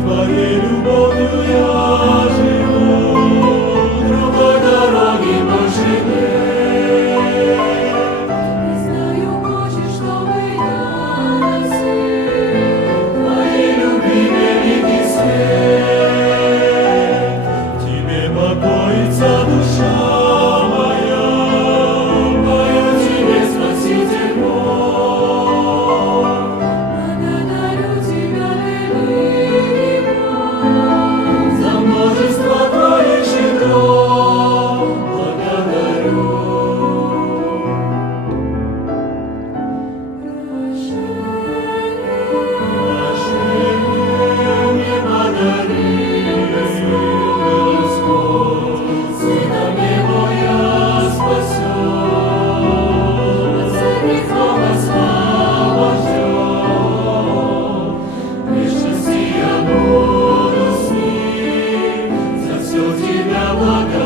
Твоей любовью я живу, другой дороги больше нет. Не знаю, хочешь, чтобы я носил Твоей любви великий свет, в тебе покоится душа моя, пою тебе, Спаситель мой. Благодарю тебя, великий Бог, За множество твоих щедрот благодарю. Прощение мне подарил Господь, Сыном Его я спасен, от грехов освобожден. В вечности я буду с ним, за все тебя благодарю.